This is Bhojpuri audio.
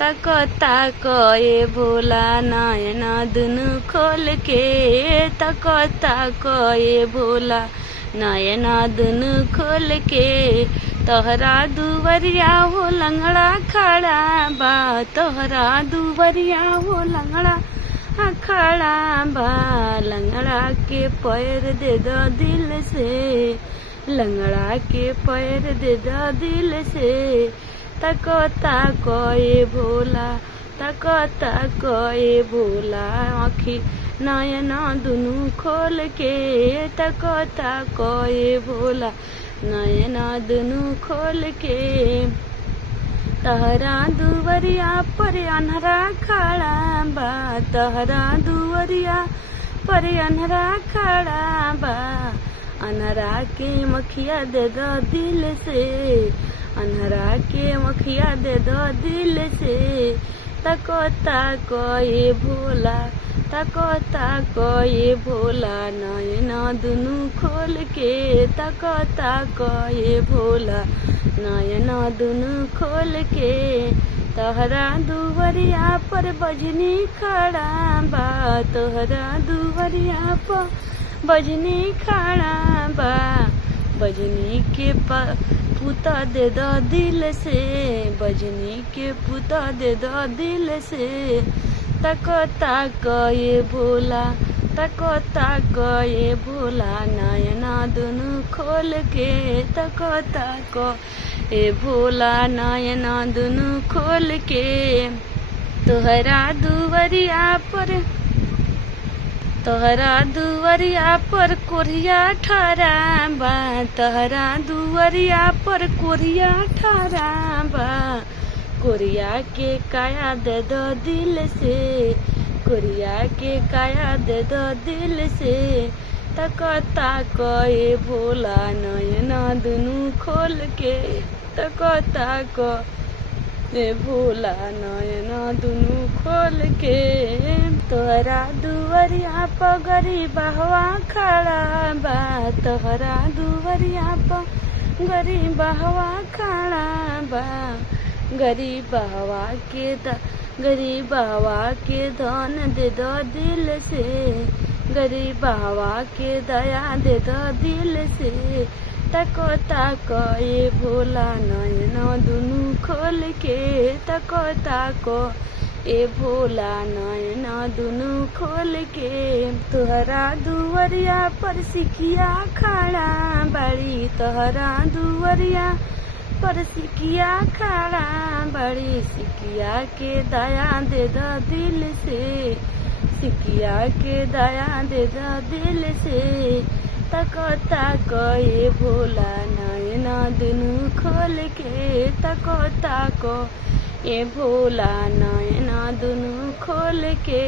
तको ताको ए भोला नयना दुनु खोल के तको ताको ए भोला नयना दुनु खोल के तोहरा दुवरिया हो लंगड़ा खड़ा बा तोहरा दुवरिया हो लंगड़ा खड़ा बा लंगड़ा के पैर दे दो दिल से लंगड़ा के पैर दे दो दिल से तको ताको ए भोला तको ताको ए भोला आँखी नयना दुनु खोल के तको ताको ए भोला नयना दुनु खोल के तहरा दुवरिया पर अन्हरा खड़ा बा तहरा दुवरिया पर अन्हरा खड़ा बा अन्हरा के मखिया दे दो दिल से अन्हरा के मखिया दे दो दिल से तको ताको ए भोला तको ताको ए भोला नयना दुनु खोल के तको ताको ए भोला नयना दुनु खोल के तोहरा दुवरिया पर बजनी खड़ा बा तोहरा दुवरिया पर बजनी खड़ा बा बजनी के पुता दे दो दिल से बजनी के पुता दे दो दिल से तको ताको ए भोला तको ताको ए भोला नयना दुनु खोल के तको ताको ए भोला नयना दुनु खोल के तोहरा दुवरिया पर कोरिया ठहरा बा तोहरा दुवरिया पर कोरिया ठहरा बा कोरिया के काया दे दो दिल से कोरिया के काया दे दो दिल से तको ताको ए भोला नयना दुनु खोल के तको ताको ए भोला नयना दुनु खोल के तोहरा दुवरिया पर गरीबहवा खड़ा बा तोहरा दुवरिया पर गरीबहवा खड़ा बा गरीबहवा के धन दे दो दिल से गरीबहवा के दया दे दो दिल से तको ताको ए भोला नयना दुनु खोल के तको ताको ए भोला नयना दुनु खोल के तोहरा दुवरिया पर सिकिया खड़ा बड़ी तोहरा दुवरिया पर सिकिया खड़ा बड़ी सिकिया के दया दे दो दिल से सिकिया के दया दे दो दिल से तको ताको ए भोला नयना दुनु खोल के तको ताको ए भोला नयना दुनु खोल के।